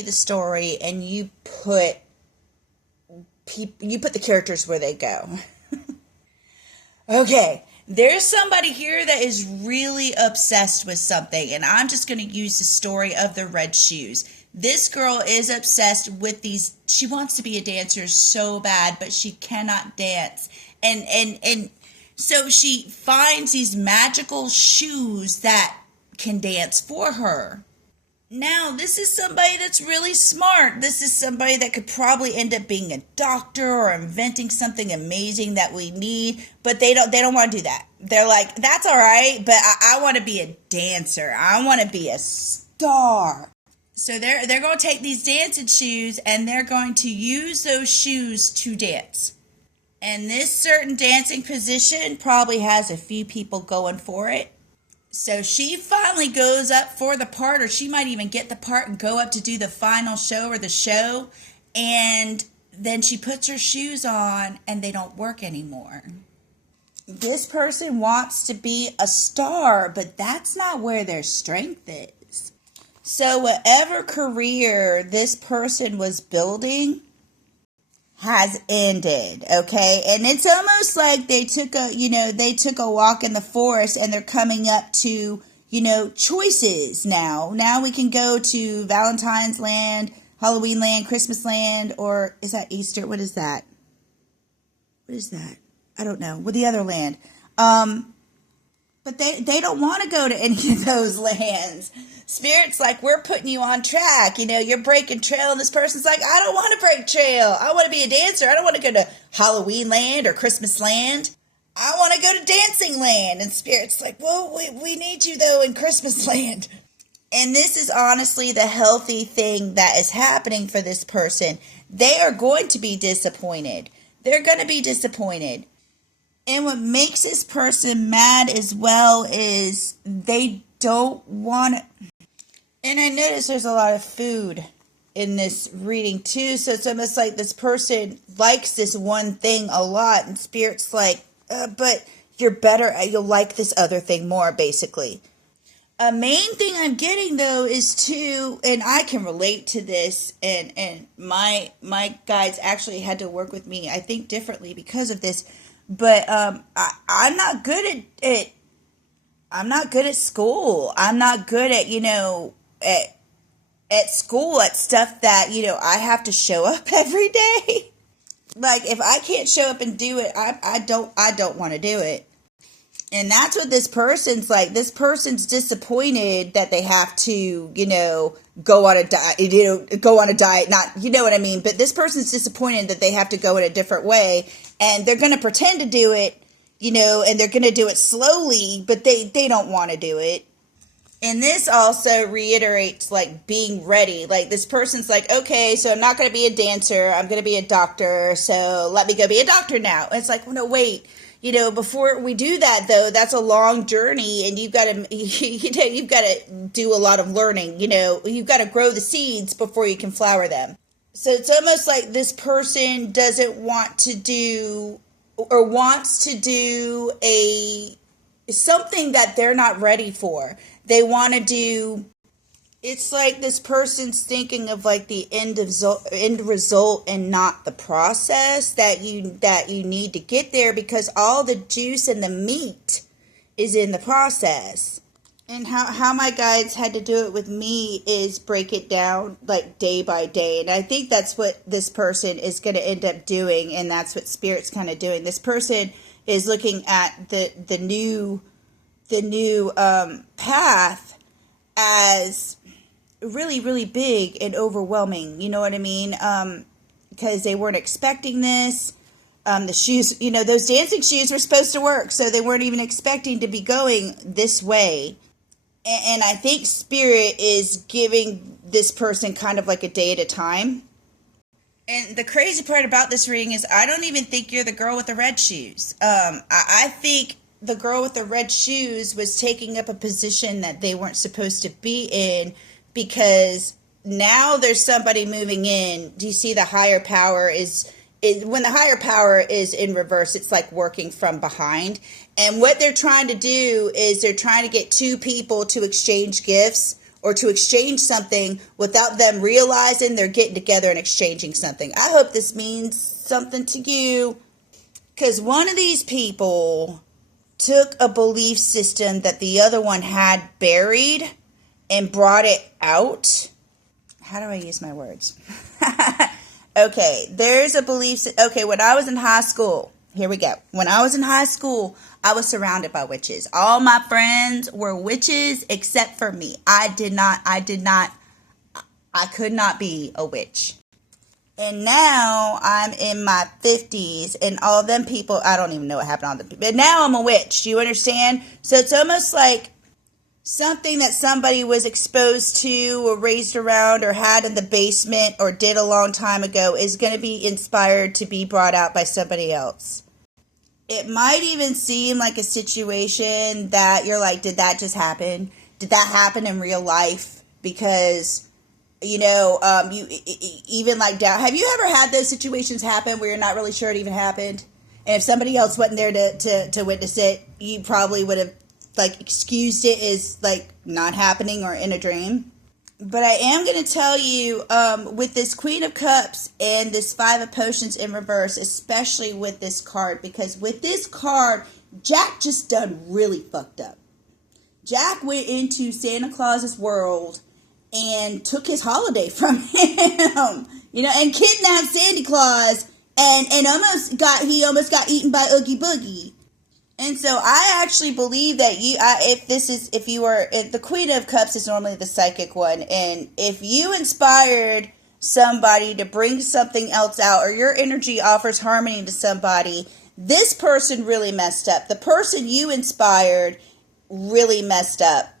you the story and you put the characters where they go. Okay, there's somebody here that is really obsessed with something, and I'm just going to use the story of the red shoes. This girl is obsessed with these. She wants to be a dancer so bad, but she cannot dance. And so she finds these magical shoes that can dance for her. Now, this is somebody that's really smart. This is somebody that could probably end up being a doctor or inventing something amazing that we need, but they don't want to do that. They're like, that's all right, but I want to be a dancer. I want to be a star. So they're going to take these dancing shoes and they're going to use those shoes to dance. And this certain dancing position probably has a few people going for it. So she finally goes up for the part, or she might even get the part and go up to do the final show or the show. And then she puts her shoes on and they don't work anymore. This person wants to be a star, but that's not where their strength is. So whatever career this person was building has ended, okay? And it's almost like they took a walk in the forest and they're coming up to, choices now. Now we can go to Valentine's Land, Halloween Land, Christmas Land, or is that Easter? What is that? What is that? I don't know. Well, the other land. But they don't want to go to any of those lands. Spirit's like, we're putting you on track. You're breaking trail. And this person's like, I don't want to break trail. I want to be a dancer. I don't want to go to Halloween Land or Christmas Land. I want to go to Dancing Land. And Spirit's like, well, we need you, though, in Christmas Land. And this is honestly the healthy thing that is happening for this person. They are going to be disappointed. They're going to be disappointed. And what makes this person mad as well is they don't want to. And I notice there's a lot of food in this reading too. So it's almost like this person likes this one thing a lot. And Spirit's like, but you're better. You'll like this other thing more, basically. A main thing I'm getting, though, is and I can relate to this. And my guides actually had to work with me, I think, differently because of this. But I'm not good at I'm not good at school. I'm not good at, at school, at stuff that, I have to show up every day. Like, if I can't show up and do it, I don't want to do it. And that's what this person's like. This person's disappointed that they have to, go on a diet, not, you know what I mean? But this person's disappointed that they have to go in a different way. And they're going to pretend to do it, and they're going to do it slowly, but they don't want to do it. And this also reiterates, like, being ready. Like, this person's like, okay, so I'm not going to be a dancer. I'm going to be a doctor. So let me go be a doctor now. And it's like, well, no, wait. Before we do that, though, that's a long journey, and you've got to do a lot of learning. You've got to grow the seeds before you can flower them. So it's almost like this person doesn't want to do, or wants to do something that they're not ready for. They want to do. It's like this person's thinking of like the end result and not the process that you need to get there, because all the juice and the meat is in the process. And how my guides had to do it with me is break it down like day by day. And I think that's what this person is going to end up doing, and that's what Spirit's kind of doing. This person is looking at the new path as really, really big and overwhelming. You know what I mean? Because they weren't expecting this. The shoes, those dancing shoes were supposed to work, so they weren't even expecting to be going this way. And I think Spirit is giving this person kind of like a day at a time. And the crazy part about this reading is I don't even think you're the girl with the red shoes. I think the girl with the red shoes was taking up a position that they weren't supposed to be in, because now there's somebody moving in. Do you see the higher power is when the higher power is in reverse, it's like working from behind. And what they're trying to do is they're trying to get two people to exchange gifts, or to exchange something without them realizing they're getting together and exchanging something. I hope this means something to you, because one of these people took a belief system that the other one had buried and brought it out. How do I use my words? Okay, there's a belief. Okay, when I was in high school, here we go. When I was in high school, I was surrounded by witches. All my friends were witches except for me. I could not be a witch. And now I'm in my 50s, and all them people, I don't even know what happened on them. But now I'm a witch. Do you understand? So it's almost like something that somebody was exposed to or raised around or had in the basement or did a long time ago is going to be inspired to be brought out by somebody else. It might even seem like a situation that you're like, did that just happen? Did that happen in real life? Because, you even like doubt. Have you ever had those situations happen where you're not really sure it even happened? And if somebody else wasn't there to witness it, you probably would have excused it as not happening or in a dream. But I am going to tell you, with this Queen of Cups and this Five of Potions in reverse, especially with this card, because with this card, Jack just done really fucked up. Jack went into Santa Claus's world and took his holiday from him, and kidnapped Santa Claus, and he almost got eaten by Oogie Boogie. And so I actually believe that the Queen of Cups is normally the psychic one, and if you inspired somebody to bring something else out, or your energy offers harmony to somebody, this person really messed up. The person you inspired really messed up.